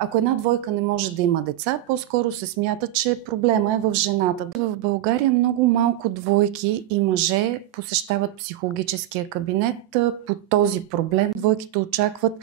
Ако една двойка не може да има деца, по-скоро се смята, че проблема е в жената. В България много малко двойки и мъже посещават психологическия кабинет по този проблем. Двойките очакват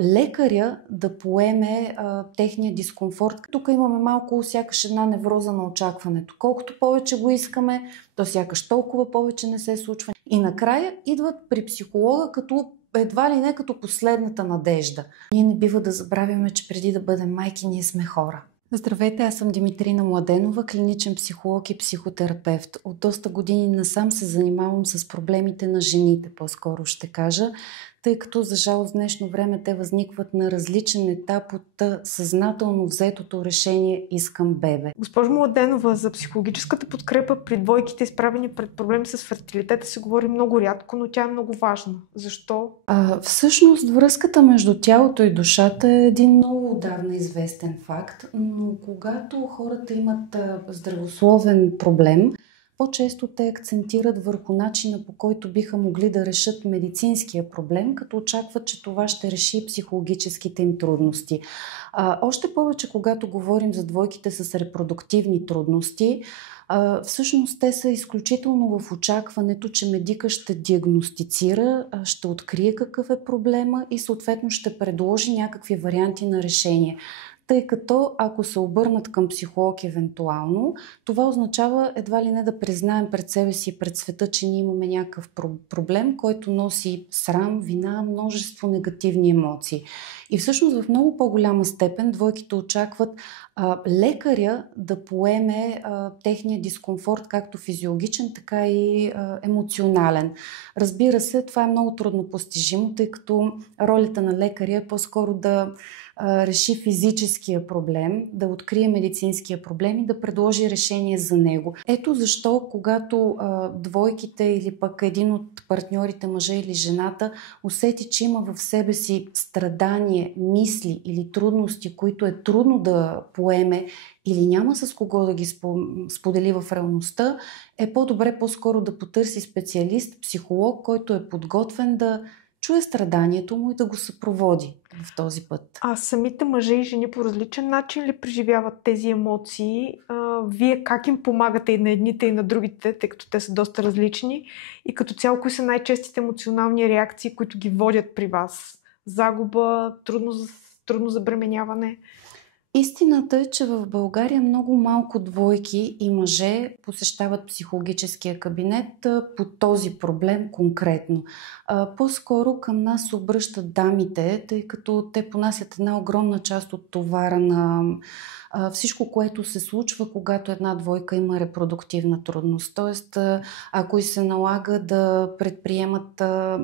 лекаря да поеме техния дискомфорт. Тук имаме малко сякаш една невроза на очакването. Колкото повече го искаме, то сякаш толкова повече не се случва. И накрая идват при психолога като едва ли не като последната надежда. Ние не бива да забравяме, че преди да бъдем майки, ние сме хора. Здравейте, аз съм Димитрина Младенова, клиничен психолог и психотерапевт. От доста години насам се занимавам с проблемите на жените, по-скоро ще кажа, тъй като за жалост в днешно време те възникват на различен етап от съзнателно взетото решение «искам бебе». Госпожо Младенова, за психологическата подкрепа при двойките, изправени пред проблеми с фертилитета, се говори много рядко, но тя е много важна. Защо? Всъщност връзката между тялото и душата е един много отдавна известен факт, но когато хората имат здравословен проблем, по-често те акцентират върху начина, по който биха могли да решат медицинския проблем, като очакват, че това ще реши психологическите им трудности. Още повече, когато говорим за двойките с репродуктивни трудности, всъщност те са изключително в очакването, че медика ще диагностицира, ще открие какъв е проблема и съответно ще предложи някакви варианти на решение. Тъй като ако се обърнат към психолог евентуално, това означава едва ли не да признаем пред себе си и пред света, че ние имаме някакъв проблем, който носи срам, вина, множество негативни емоции. И всъщност в много по-голяма степен двойките очакват лекаря да поеме техния дискомфорт, както физиологичен, така и емоционален. Разбира се, това е много трудно постижимо, тъй като ролята на лекаря е по-скоро да реши физическия проблем, да открие медицинския проблем и да предложи решение за него. Ето защо, когато двойките или пък един от партньорите, мъжа или жената, усети, че има в себе си страдание, мисли или трудности, които е трудно да поеме или няма с кого да ги сподели в реалността, е по-добре по-скоро да потърси специалист, психолог, който е подготвен да чуе страданието му и да го съпроводи в този път. А самите мъже и жени по различен начин ли преживяват тези емоции? Вие как им помагате и на едните и на другите, тъй като те са доста различни? И като цяло, кои са най-честите емоционални реакции, които ги водят при вас? Загуба, трудно забременяване? Истината е, че в България много малко двойки и мъже посещават психологическия кабинет по този проблем конкретно. По-скоро към нас се обръщат дамите, тъй като те понасят една огромна част от товара на всичко, което се случва, когато една двойка има репродуктивна трудност. Тоест, ако и се налага да предприемат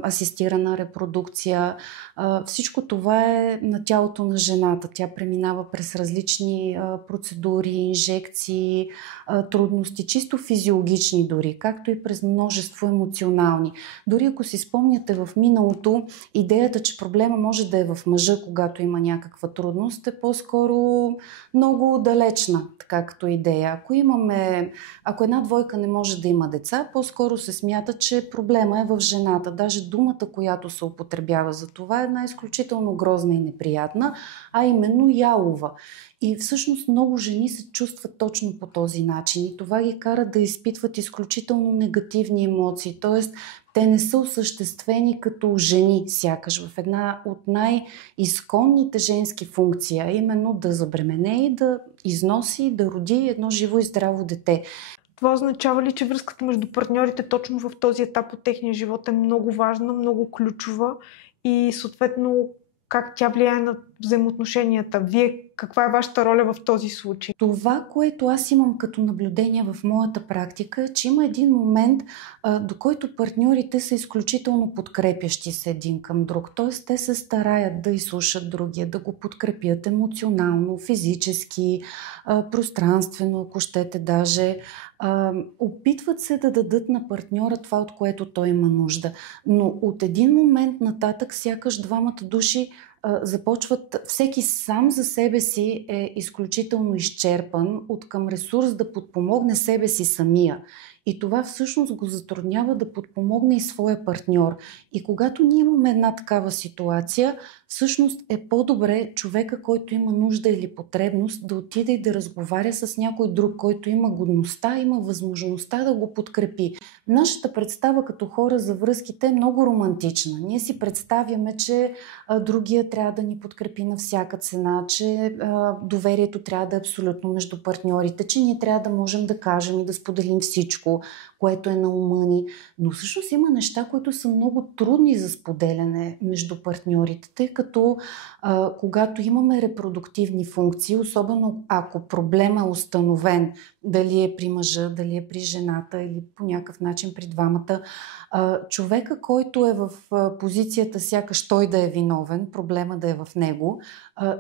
асистирана репродукция, всичко това е на тялото на жената. Тя преминава през различни процедури, инжекции, трудности, чисто физиологични дори, както и през множество емоционални. Дори ако си спомняте в миналото, идеята, че проблема може да е в мъжа, когато има някаква трудност, е по-скоро много далечна, така като идея. Ако една двойка не може да има деца, по-скоро се смята, че проблема е в жената. Даже думата, която се употребява за това е една изключително грозна и неприятна, а именно ялова. И всъщност много жени се чувстват точно по този начин и това ги кара да изпитват изключително негативни емоции, т.е. те не са осъществени като жени, сякаш в една от най-изконните женски функции, а именно да забременее, да износи, да роди едно живо и здраво дете. Това означава ли, че връзката между партньорите точно в този етап от техния живот е много важна, много ключова и съответно как тя влияе на взаимоотношенията? Вие, каква е вашата роля в този случай? Това, което аз имам като наблюдение в моята практика е, че има един момент, до който партньорите са изключително подкрепящи се един към друг. Т.е. те се стараят да изслушат другия, да го подкрепят емоционално, физически, пространствено, ако щете даже. Опитват се да дадат на партньора това, от което той има нужда. Но от един момент нататък сякаш двамата души започват, всеки сам за себе си е изключително изчерпан от към ресурс да подпомогне себе си самия. И това всъщност го затруднява да подпомогне и своя партньор. И когато ние имаме една такава ситуация, всъщност е по-добре човека, който има нужда или потребност, да отиде и да разговаря с някой друг, който има годността, има възможността да го подкрепи. Нашата представа като хора за връзките е много романтична. Ние си представяме, че другия трябва да ни подкрепи на всяка цена, че доверието трябва да е абсолютно между партньорите, че ние трябва да можем да кажем и да споделим всичко, което е на ума ни. Но всъщност има неща, които са много трудни за споделяне между партньорите, тъй като когато имаме репродуктивни функции, особено ако проблема е установен, дали е при мъжа, дали е при жената или по някакъв начин при двамата, човека, който е в позицията сякаш той да е виновен, проблема да е в него,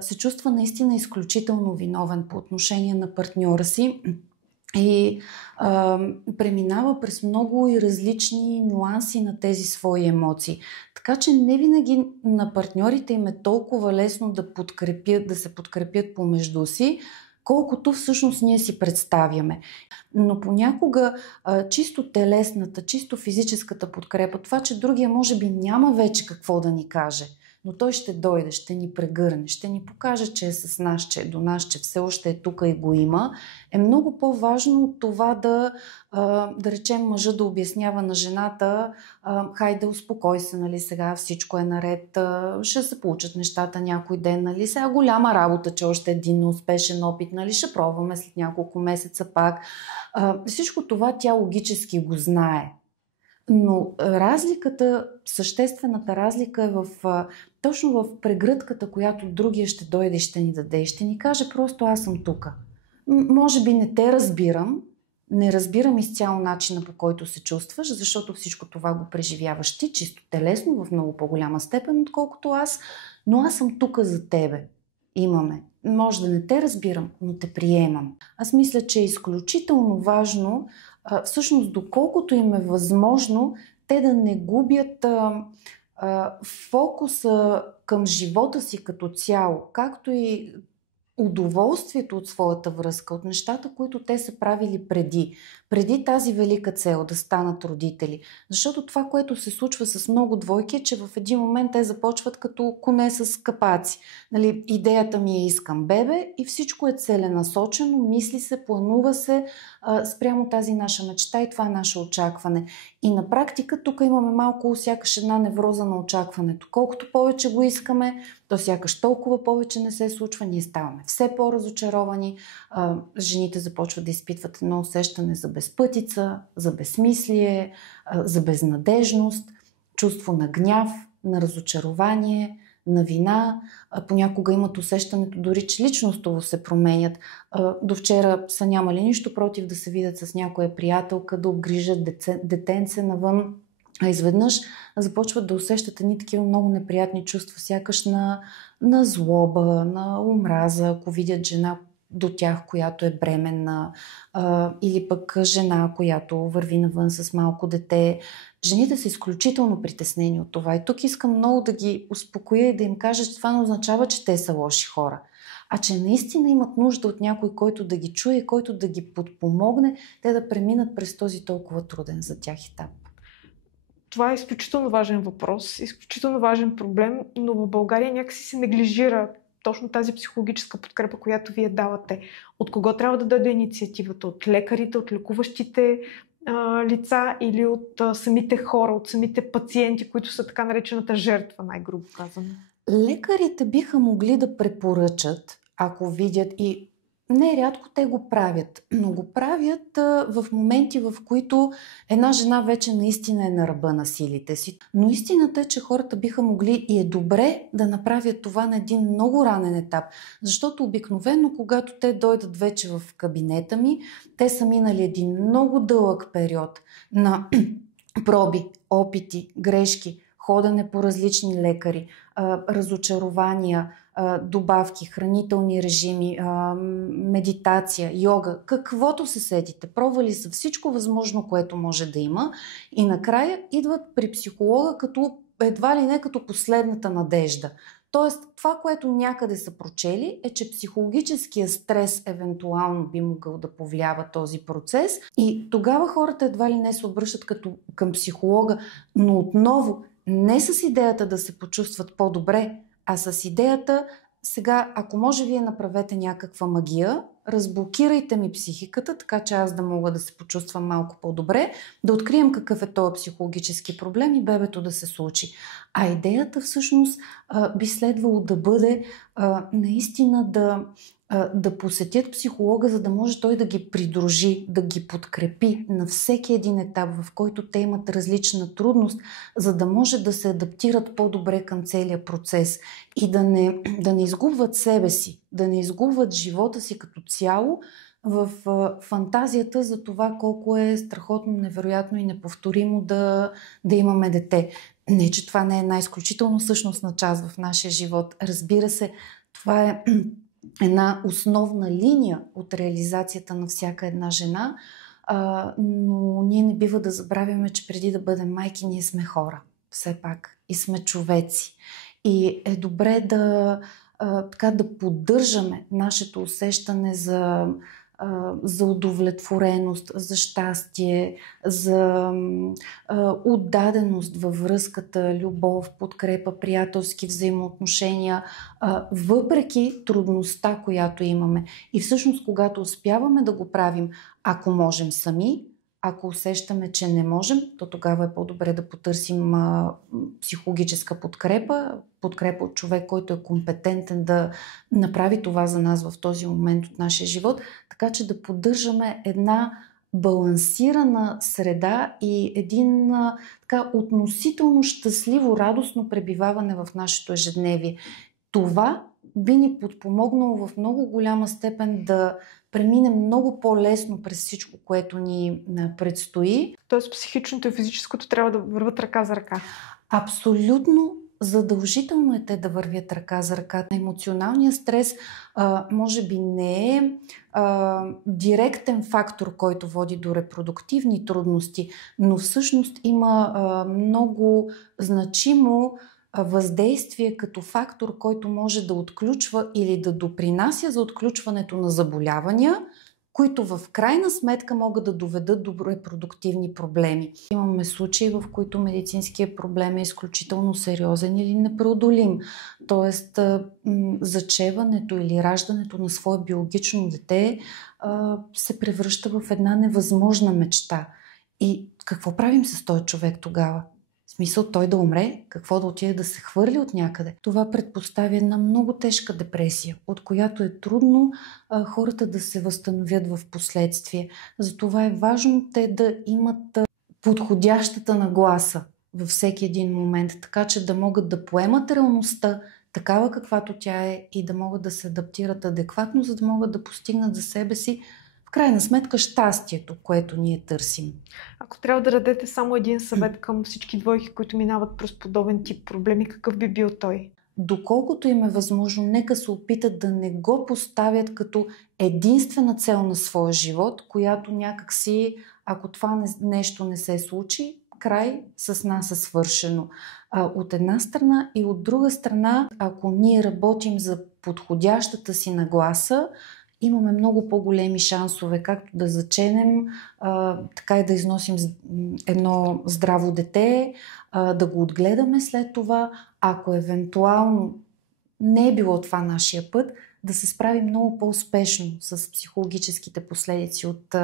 се чувства наистина изключително виновен по отношение на партньора си и преминава през много и различни нюанси на тези свои емоции. Така че не винаги на партньорите им е толкова лесно да се подкрепят помежду си, колкото всъщност ние си представяме. Но понякога чисто телесната, чисто физическата подкрепа, това, че другия може би няма вече какво да ни каже, но той ще дойде, ще ни прегърне, ще ни покаже, че е с нас, че е до нас, че все още е тук и го има, е много по-важно от това да речем мъжа да обяснява на жената, хайде успокой се, нали, сега всичко е наред, ще се получат нещата някой ден, нали, сега голяма работа, че още един неуспешен опит, нали, ще пробваме след няколко месеца пак. Всичко това тя логически го знае. Но разликата, съществената разлика е точно в прегръдката, която другия ще дойде и ще ни даде и ще ни каже просто аз съм тук. Може би не те разбирам, не разбирам изцяло начина, по който се чувстваш, защото всичко това го преживяваш ти чисто телесно в много по-голяма степен, отколкото аз, но аз съм тук за тебе. Имаме. Може да не те разбирам, но те приемам. Аз мисля, че е изключително важно всъщност доколкото им е възможно, те да не губят фокуса към живота си като цяло, както и удоволствието от своята връзка, от нещата, които те са правили преди тази велика цел да станат родители. Защото това, което се случва с много двойки, е, че в един момент те започват като коне с капаци. Нали, идеята ми е искам бебе и всичко е целенасочено, мисли се, планува се спрямо тази наша мечта и това е наше очакване. И на практика тук имаме малко сякаш една невроза на очакването. Колкото повече го искаме, то сякаш толкова повече не се случва, ние ставаме все по-разочаровани, жените започват да изпитват едно усещане за безпътица, за безсмислие, за безнадежност, чувство на гняв, на разочарование, на вина. Понякога имат усещането дори, че личностово се променят. До вчера са нямали нищо против да се видят с някоя приятелка, да обгрижат детенце навън, а изведнъж започват да усещат едни такива много неприятни чувства, сякаш на злоба, на омраза, ако видят жена до тях, която е бременна, или пък жена, която върви навън с малко дете. Жените са изключително притеснени от това. И тук искам много да ги успокоя и да им кажа, че това не означава, че те са лоши хора, а че наистина имат нужда от някой, който да ги чуе и който да ги подпомогне, те да преминат през този толкова труден за тях етап. Това е изключително важен въпрос, изключително важен проблем, но в България някакси се неглижира точно тази психологическа подкрепа, която вие давате. От кого трябва да дойде инициативата? От лекарите, от лекуващите лица или от самите хора, от самите пациенти, които са така наречената жертва, най-грубо казано? Лекарите биха могли да препоръчат, ако видят, и нерядко те го правят, но го правят в моменти, в които една жена вече наистина е на ръба на силите си. Но истината е, че хората биха могли и е добре да направят това на един много ранен етап, защото обикновено, когато те дойдат вече в кабинета ми, те са минали един много дълъг период на проби, опити, грешки, ходене по различни лекари, разочарования, добавки, хранителни режими, медитация, йога, каквото се сетите. Пробвали са всичко възможно, което може да има и накрая идват при психолога като едва ли не като последната надежда. Тоест, това, което някъде са прочели, е, че психологическия стрес евентуално би могъл да повлиява този процес и тогава хората едва ли не се обръщат към психолога, но отново не с идеята да се почувстват по-добре, а с идеята сега, ако може вие направете някаква магия, разблокирайте ми психиката, така че аз да мога да се почувствам малко по-добре, да открием какъв е този психологически проблем и бебето да се случи. А идеята всъщност би следвало да бъде наистина да посетят психолога, за да може той да ги придружи, да ги подкрепи на всеки един етап, в който те имат различна трудност, за да може да се адаптират по-добре към целия процес и да не изгубват себе си, да не изгубват живота си като цяло в фантазията за това колко е страхотно, невероятно и неповторимо да имаме дете. Не, че това не е една изключително същностна част в нашия живот. Разбира се, това е една основна линия от реализацията на всяка една жена, но ние не бива да забравяме, че преди да бъдем майки, ние сме хора, все пак, и сме човеци. И е добре да поддържаме нашето усещане за удовлетвореност, за щастие, за отдаденост във връзката, любов, подкрепа, приятелски взаимоотношения, въпреки трудността, която имаме. И всъщност, когато успяваме да го правим, ако можем сами, ако усещаме, че не можем, то тогава е по-добре да потърсим психологическа подкрепа от човек, който е компетентен да направи това за нас в този момент от нашия живот, така че да поддържаме една балансирана среда и един относително щастливо, радостно пребиваване в нашето ежедневие. Това би ни подпомогнало в много голяма степен да преминем много по-лесно през всичко, което ни предстои. Тоест психичното и физическото трябва да върват ръка за ръка. Абсолютно задължително е те да вървят ръка за ръка. Емоционалният стрес може би не е директен фактор, който води до репродуктивни трудности, но всъщност има много значимо въздействие като фактор, който може да отключва или да допринася за отключването на заболявания, които в крайна сметка могат да доведат до репродуктивни проблеми. Имаме случаи, в които медицинският проблем е изключително сериозен или непреодолим. Тоест, зачеването или раждането на свое биологично дете се превръща в една невъзможна мечта. И какво правим с този човек тогава? В смисъл той да умре, какво да отиде да се хвърли от някъде. Това предпоставя една много тежка депресия, от която е трудно хората да се възстановят в последствие. Затова е важно те да имат подходящата нагласа във всеки един момент, така че да могат да поемат реалността такава каквато тя е и да могат да се адаптират адекватно, за да могат да постигнат за себе си в крайна сметка щастието, което ние търсим. Ако трябва да дадете само един съвет към всички двойки, които минават през подобен тип проблеми, какъв би бил той? Доколкото им е възможно, нека се опитат да не го поставят като единствена цел на своя живот, която някакси, ако това нещо не се случи, край, с нас е свършено. От една страна и от друга страна, ако ние работим за подходящата си нагласа, имаме много по-големи шансове, както да заченем, така и да износим едно здраво дете, да го отгледаме след това. Ако евентуално не е било това нашия път, да се справим много по-успешно с психологическите последици от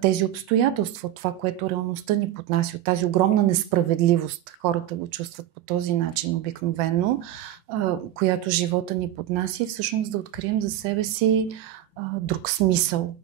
тези обстоятелства, от това, което реалността ни поднася, от тази огромна несправедливост. Хората го чувстват по този начин обикновено, която живота ни поднася и всъщност да открием за себе си друг смисъл